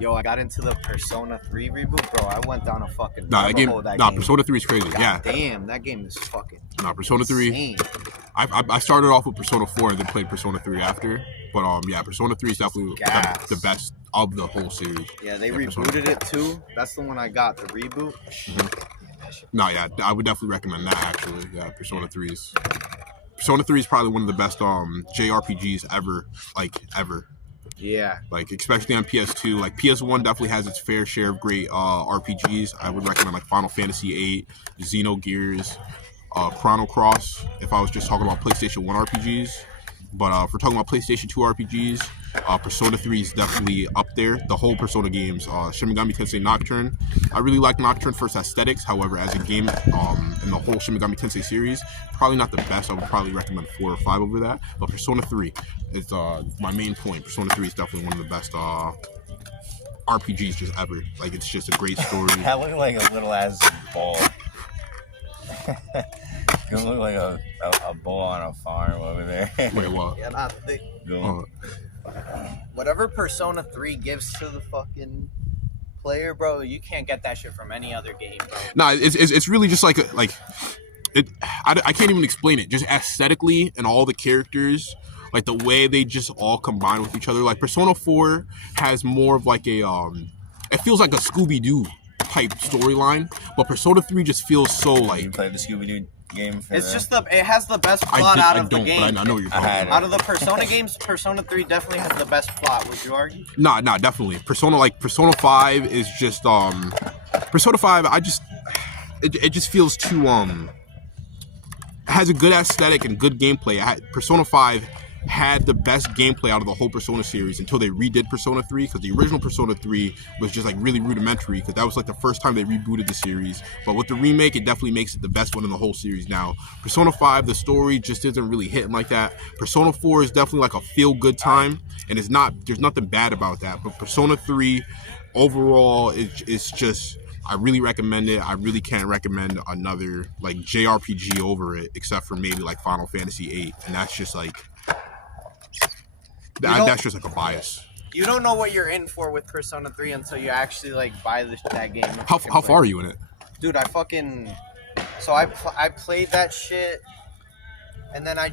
Yo, I got into the Persona 3 reboot, bro. I went down a fucking game. Persona 3 is crazy. God yeah. Damn, that game is fucking. Persona 3. I started off with Persona 4 and then played Persona 3 after. But yeah, Persona 3 is definitely the best of the whole series. Yeah, they rebooted it too. That's the one I got, the reboot. No, yeah, I would definitely recommend that actually. Yeah, Persona 3 is probably one of the best JRPGs ever. Yeah. Like, especially on PS2. Like, PS1 definitely has its fair share of great RPGs. I would recommend, like, Final Fantasy VIII, Xenogears, Chrono Cross, if I was just talking about PlayStation 1 RPGs. But if we're talking about PlayStation 2 RPGs, Persona 3 is definitely up there. The whole Persona games, Shin Megami Tensei Nocturne. I really like Nocturne for its aesthetics. However, as a game in the whole Shin Megami Tensei series, probably not the best. I would probably recommend 4 or 5 over that. But Persona 3 is my main point. Persona 3 is definitely one of the best RPGs just ever. Like, it's just a great story. That looked like a little ass ball. You look like a bull on a farm over there. Wait, what? Yeah, whatever Persona 3 gives to the fucking player, bro, you can't get that shit from any other game, bro. Nah, it's really just like I can't even explain it. Just aesthetically and all the characters, like the way they just all combine with each other. Like Persona 4 has more of like a it feels like a Scooby-Doo type storyline, but Persona 3 just feels so like. You played the Scooby-Doo game? It has the best plot out of the game. But I know what you're talking about. Out of the Persona games, Persona 3 definitely has the best plot. Would you argue? Nah, definitely. Persona 5 is just Persona 5. It just feels too It has a good aesthetic and good gameplay. Persona 5 had the best gameplay out of the whole Persona series until they redid Persona 3, because the original Persona 3 was just like really rudimentary, because that was like the first time they rebooted the series. But with the remake, it definitely makes it the best one in the whole series now. Persona 5, the story just isn't really hitting like that. Persona 4 is definitely like a feel-good time, and there's nothing bad about that. But Persona 3, overall, it's just... I really recommend it. I really can't recommend another like JRPG over it, except for maybe like Final Fantasy VIII, and that's just like... That's just like a bias. You don't know what you're in for with Persona 3 until you actually like buy that game. How far are you in it? Dude, I played that shit, and then I'm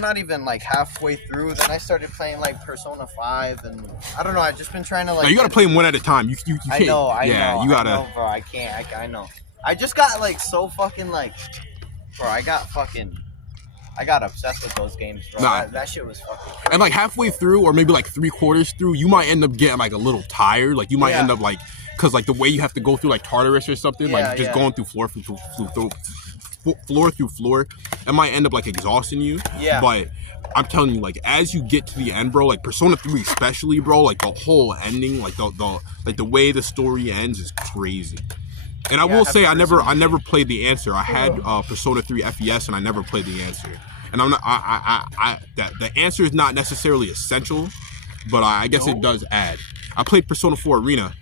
not even like halfway through. Then I started playing like Persona 5, and I don't know. I've just been trying to like. No, you gotta play them one at a time. You can't. I know. You gotta. I know, bro. I can't. I know. I just got like so fucking like, bro. I got obsessed with those games, bro. Nah. That shit was fucking crazy. And like halfway through, or maybe like 3/4 through, you might end up getting like a little tired. Like you might end up like, cause like the way you have to go through like Tartarus or something, like just going through floor through floor, it might end up like exhausting you. Yeah. But I'm telling you, like as you get to the end, bro, like Persona 3 especially, bro, like the whole ending, like the way the story ends is crazy. And I will say I never played the answer. I had Persona 3 FES and I never played the answer. And I'm not the answer is not necessarily essential, but I guess it does add. I played Persona 4 Arena,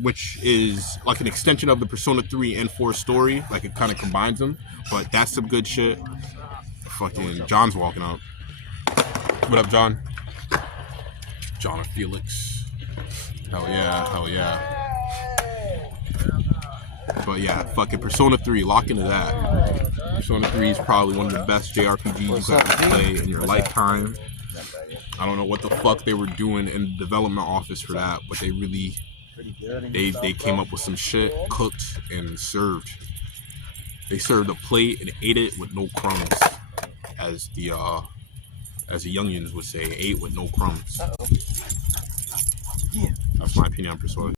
which is like an extension of the Persona 3 and 4 story. Like it kind of combines them, but that's some good shit. Fucking John's walking up. What up, John? John or Felix? Hell yeah. But yeah, fucking Persona 3, lock into that. Persona 3 is probably one of the best JRPGs you can play in your lifetime. I don't know what the fuck they were doing in the development office for that, but they really, they came up with some shit, cooked and served. They served a plate and ate it with no crumbs, as the youngins would say, ate with no crumbs. That's my opinion on Persona.